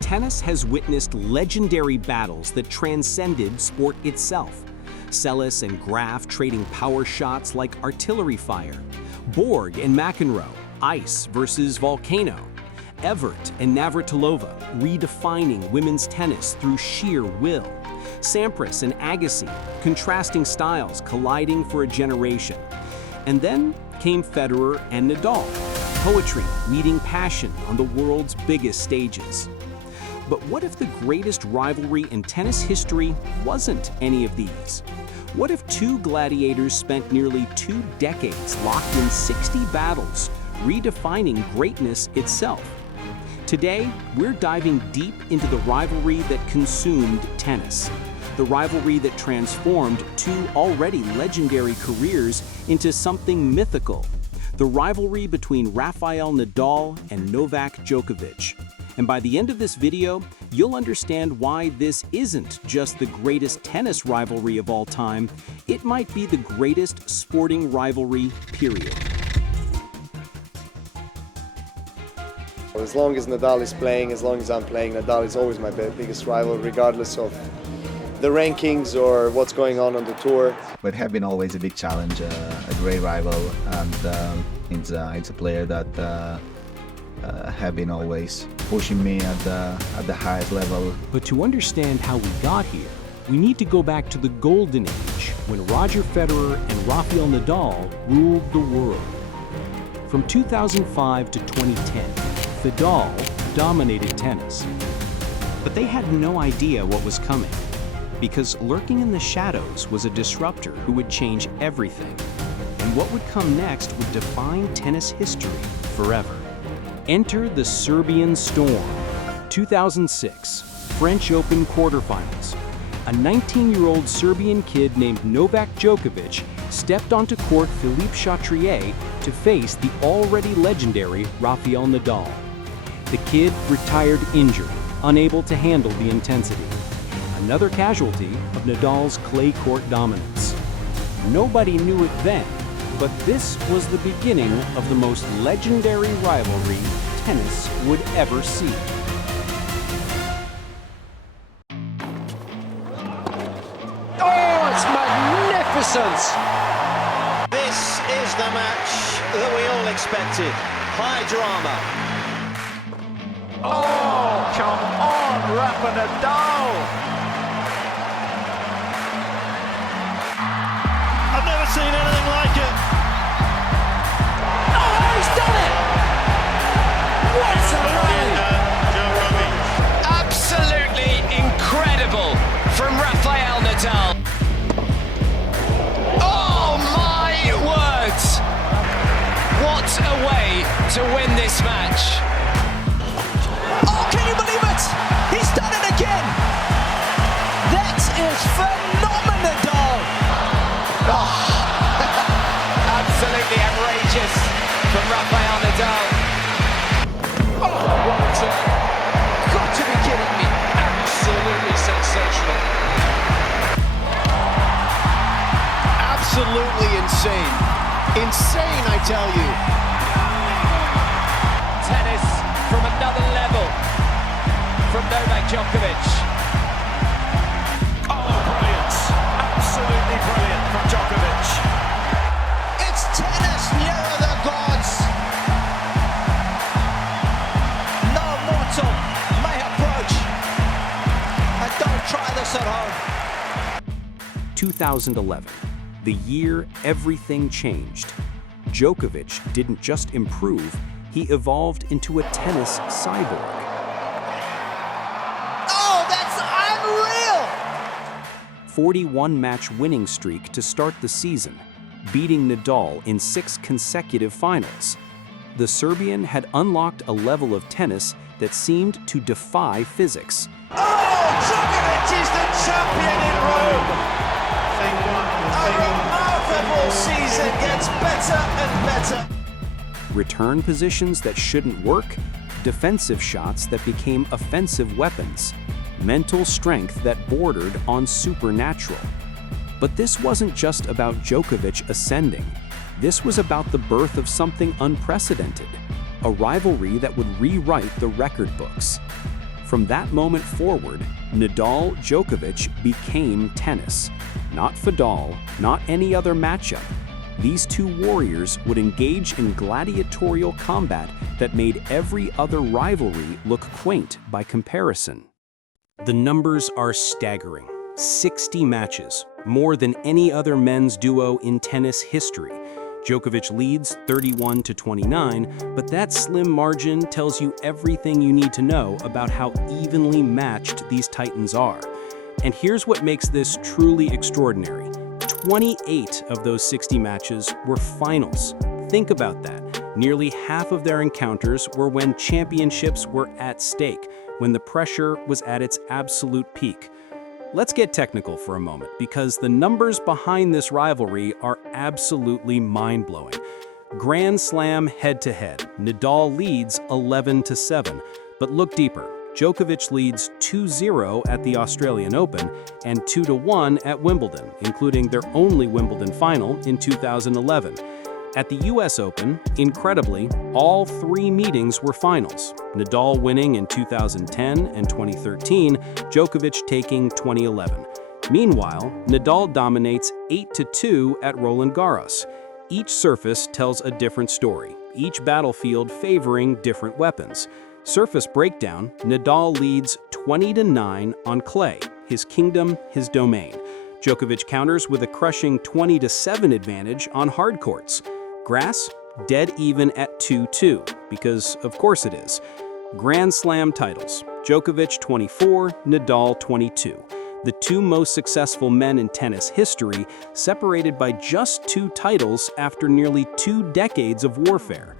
Tennis has witnessed legendary battles that transcended sport itself. Celis and Graf trading power shots like artillery fire. Borg and McEnroe, ice versus volcano. Evert and Navratilova, redefining women's tennis through sheer will. Sampras and Agassi, contrasting styles colliding for a generation. And then came Federer and Nadal, poetry meeting passion on the world's biggest stages. But what if the greatest rivalry in tennis history wasn't any of these? What if two gladiators spent nearly 2 decades locked in 60 battles, redefining greatness itself? Today, we're diving deep into the rivalry that consumed tennis. The rivalry that transformed two already legendary careers into something mythical. The rivalry between Rafael Nadal and Novak Djokovic. And by the end of this video, you'll understand why this isn't just the greatest tennis rivalry of all time, it might be the greatest sporting rivalry, period. As long as Nadal is playing, as long as I'm playing, Nadal is always my biggest rival, regardless of the rankings or what's going on the tour. But have been always a big challenge, a great rival, and it's a player that have been always pushing me at the highest level. But to understand how we got here, we need to go back to the golden age when Roger Federer and Rafael Nadal ruled the world. From 2005 to 2010, Nadal dominated tennis. But they had no idea what was coming, because lurking in the shadows was a disruptor who would change everything. And what would come next would define tennis history forever. Enter the Serbian Storm. 2006, French Open quarterfinals. A 19-year-old Serbian kid named Novak Djokovic stepped onto court Philippe Chatrier to face the already legendary Rafael Nadal. The kid retired injured, unable to handle the intensity. Another casualty of Nadal's clay court dominance. Nobody knew it then, but this was the beginning of the most legendary rivalry tennis would ever see. Oh, it's magnificent! This is the match that we all expected. High drama. Oh, come on, Rafa Nadal! I've never seen anything like it. Oh, he's done it! What a rally! Absolutely incredible from Rafael Nadal. Oh my words! What a way to win this match. Oh, can you believe it? He's done it again! That is phenomenal! Oh, absolutely outrageous from Rafael Nadal. Oh, what a turn! Got to be kidding me! Absolutely sensational. Absolutely insane. Insane, I tell you. Tennis from another level from Novak Djokovic. Oh, brilliant. Absolutely brilliant from Djokovic. It's tennis nearer the gods! No mortal may approach. And don't try this at home. 2011, the year everything changed. Djokovic didn't just improve, he evolved into a tennis cyborg. Oh, that's unreal! 41-match winning streak to start the season, beating Nadal in 6 consecutive finals. The Serbian had unlocked a level of tennis that seemed to defy physics. Oh, Djokovic is the champion in Rome. A remarkable season gets better and better. Return positions that shouldn't work, defensive shots that became offensive weapons, mental strength that bordered on supernatural. But this wasn't just about Djokovic ascending. This was about the birth of something unprecedented, a rivalry that would rewrite the record books. From that moment forward, Nadal-Djokovic became tennis. Not Federer, not any other matchup. These two warriors would engage in gladiatorial combat that made every other rivalry look quaint by comparison. The numbers are staggering. 60 matches, more than any other men's duo in tennis history. Djokovic leads 31-29, but that slim margin tells you everything you need to know about how evenly matched these titans are. And here's what makes this truly extraordinary. 28 of those 60 matches were finals. Think about that. Nearly half of their encounters were when championships were at stake, when the pressure was at its absolute peak. Let's get technical for a moment, because the numbers behind this rivalry are absolutely mind-blowing. Grand Slam head-to-head, Nadal leads 11-7, but look deeper. Djokovic leads 2-0 at the Australian Open and 2-1 at Wimbledon, including their only Wimbledon final in 2011. At the US Open, incredibly, all 3 meetings were finals, Nadal winning in 2010 and 2013, Djokovic taking 2011. Meanwhile, Nadal dominates 8-2 at Roland Garros. Each surface tells a different story, each battlefield favoring different weapons. Surface breakdown, Nadal leads 20-9 on clay, his kingdom, his domain. Djokovic counters with a crushing 20-7 advantage on hard courts. Grass, dead even at 2-2, because of course it is. Grand Slam titles, Djokovic 24, Nadal 22. The 2 most successful men in tennis history, separated by just 2 titles after nearly 2 decades of warfare.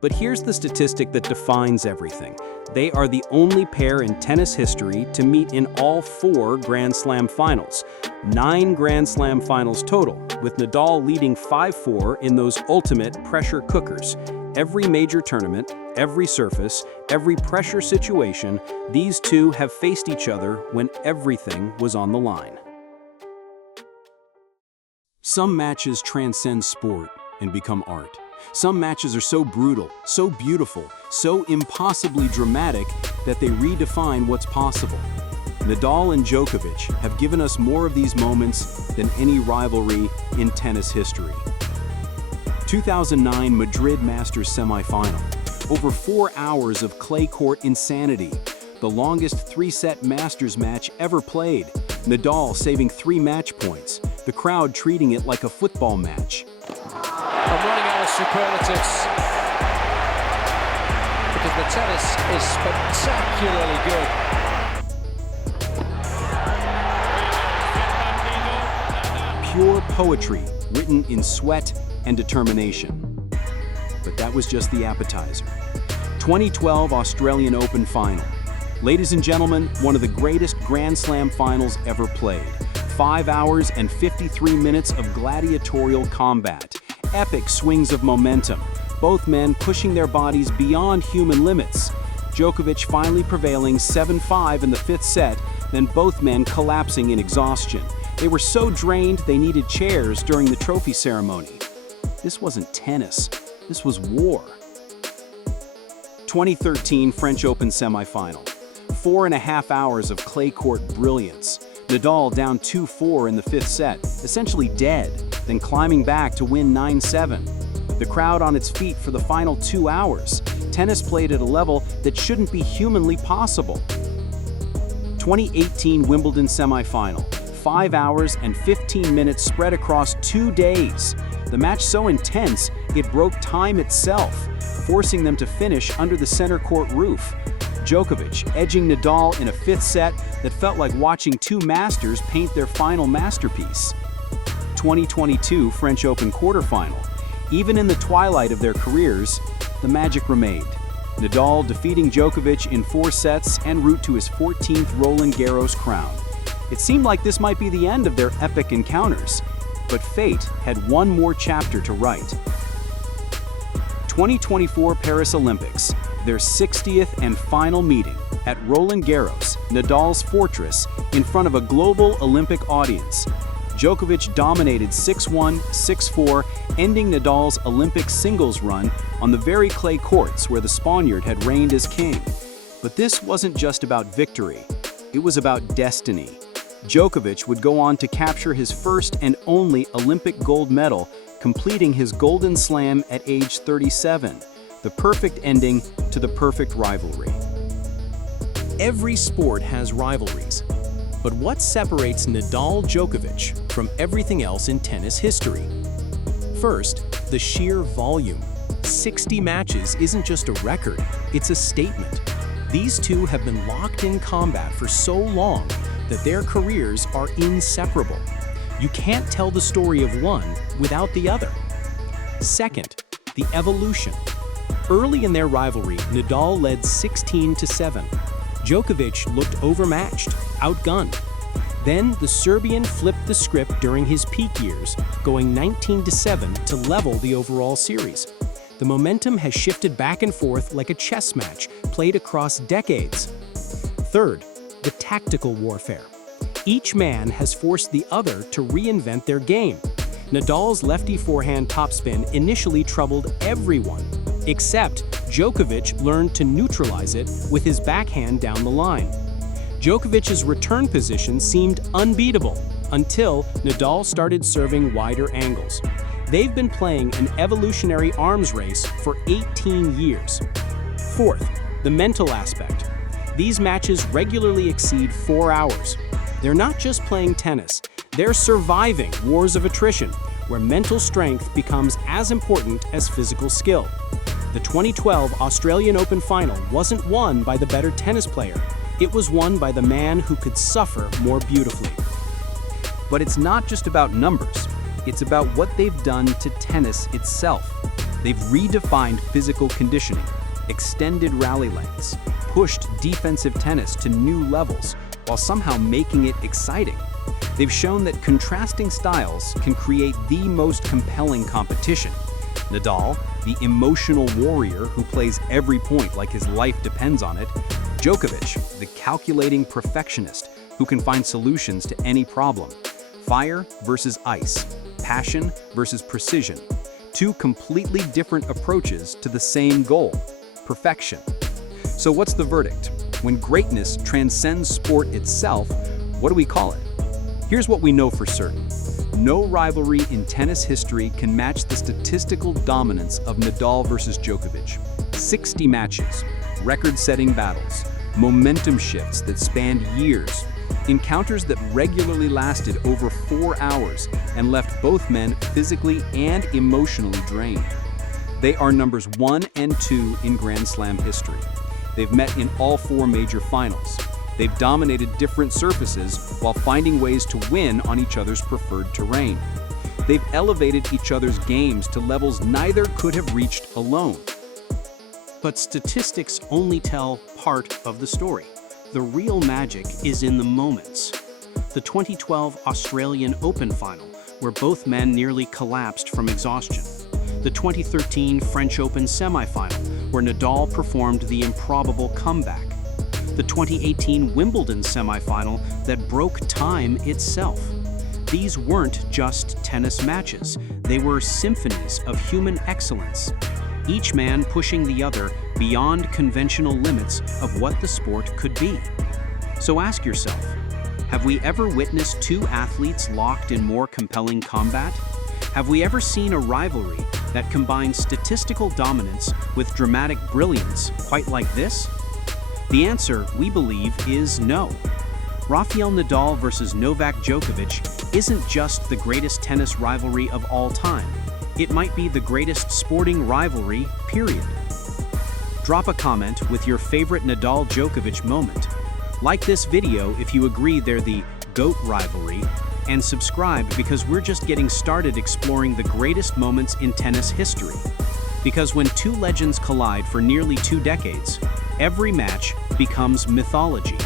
But here's the statistic that defines everything. They are the only pair in tennis history to meet in all 4 Grand Slam finals. 9 Grand Slam finals total, with Nadal leading 5-4 in those ultimate pressure cookers. Every major tournament, every surface, every pressure situation, these two have faced each other when everything was on the line. Some matches transcend sport and become art. Some matches are so brutal, so beautiful, so impossibly dramatic that they redefine what's possible. Nadal and Djokovic have given us more of these moments than any rivalry in tennis history. 2009 Madrid Masters semifinal. Over 4 hours of clay court insanity. The longest 3-set Masters match ever played. Nadal saving 3 match points. The crowd treating it like a football match. I'm running out of superlatives because the tennis is spectacularly good. Pure poetry, written in sweat and determination. But that was just the appetizer. 2012 Australian Open Final. Ladies and gentlemen, one of the greatest Grand Slam finals ever played. 5 hours and 53 minutes of gladiatorial combat. Epic swings of momentum, both men pushing their bodies beyond human limits. Djokovic finally prevailing 7-5 in the 5th set, then both men collapsing in exhaustion. They were so drained they needed chairs during the trophy ceremony. This wasn't tennis, this was war. 2013 French Open semifinal. 4.5 hours of clay court brilliance. Nadal down 2-4 in the 5th set, essentially dead, then climbing back to win 9-7. The crowd on its feet for the final 2 hours. Tennis played at a level that shouldn't be humanly possible. 2018 Wimbledon semifinal. 5 hours and 15 minutes spread across 2 days. The match so intense, it broke time itself, forcing them to finish under the center court roof. Djokovic edging Nadal in a 5th set that felt like watching 2 masters paint their final masterpiece. 2022 French Open quarterfinal. Even in the twilight of their careers, the magic remained. Nadal defeating Djokovic in 4 sets en route to his 14th Roland Garros crown. It seemed like this might be the end of their epic encounters, but fate had one more chapter to write. 2024 Paris Olympics, their 60th and final meeting at Roland Garros, Nadal's fortress, in front of a global Olympic audience. Djokovic dominated 6-1, 6-4, ending Nadal's Olympic singles run on the very clay courts where the Spaniard had reigned as king. But this wasn't just about victory. It was about destiny. Djokovic would go on to capture his first and only Olympic gold medal, completing his Golden Slam at age 37, the perfect ending to the perfect rivalry. Every sport has rivalries. But what separates Nadal-Djokovic from everything else in tennis history? First, the sheer volume. 60 matches isn't just a record, it's a statement. These two have been locked in combat for so long that their careers are inseparable. You can't tell the story of one without the other. Second, the evolution. Early in their rivalry, Nadal led 16-7. Djokovic looked overmatched, outgunned. Then the Serbian flipped the script during his peak years, going 19-7 to level the overall series. The momentum has shifted back and forth like a chess match played across decades. Third, the tactical warfare. Each man has forced the other to reinvent their game. Nadal's lefty forehand topspin initially troubled everyone, except Djokovic learned to neutralize it with his backhand down the line. Djokovic's return position seemed unbeatable until Nadal started serving wider angles. They've been playing an evolutionary arms race for 18 years. Fourth, the mental aspect. These matches regularly exceed 4 hours. They're not just playing tennis, they're surviving wars of attrition, where mental strength becomes as important as physical skill. The 2012 Australian Open final wasn't won by the better tennis player, it was won by the man who could suffer more beautifully. But it's not just about numbers. It's about what they've done to tennis itself. They've redefined physical conditioning, extended rally lengths, pushed defensive tennis to new levels, while somehow making it exciting. They've shown that contrasting styles can create the most compelling competition. Nadal, the emotional warrior who plays every point like his life depends on it. Djokovic, the calculating perfectionist who can find solutions to any problem. Fire versus ice. Passion versus precision. Two completely different approaches to the same goal, perfection. So what's the verdict? When greatness transcends sport itself, what do we call it? Here's what we know for certain. No rivalry in tennis history can match the statistical dominance of Nadal versus Djokovic. 60 matches, record-setting battles, momentum shifts that spanned years, encounters that regularly lasted over 4 hours and left both men physically and emotionally drained. They are numbers 1 and 2 in Grand Slam history. They've met in all 4 major finals. They've dominated different surfaces while finding ways to win on each other's preferred terrain. They've elevated each other's games to levels neither could have reached alone. But statistics only tell part of the story. The real magic is in the moments. The 2012 Australian Open final, where both men nearly collapsed from exhaustion. The 2013 French Open semifinal, where Nadal performed the improbable comeback. The 2018 Wimbledon semifinal that broke time itself. These weren't just tennis matches, they were symphonies of human excellence, each man pushing the other beyond conventional limits of what the sport could be. So ask yourself, have we ever witnessed two athletes locked in more compelling combat? Have we ever seen a rivalry that combines statistical dominance with dramatic brilliance quite like this? The answer, we believe, is no. Rafael Nadal versus Novak Djokovic isn't just the greatest tennis rivalry of all time. It might be the greatest sporting rivalry, period. Drop a comment with your favorite Nadal-Djokovic moment. Like this video if you agree they're the GOAT rivalry, and subscribe because we're just getting started exploring the greatest moments in tennis history. Because when two legends collide for nearly 2 decades, every match becomes mythology.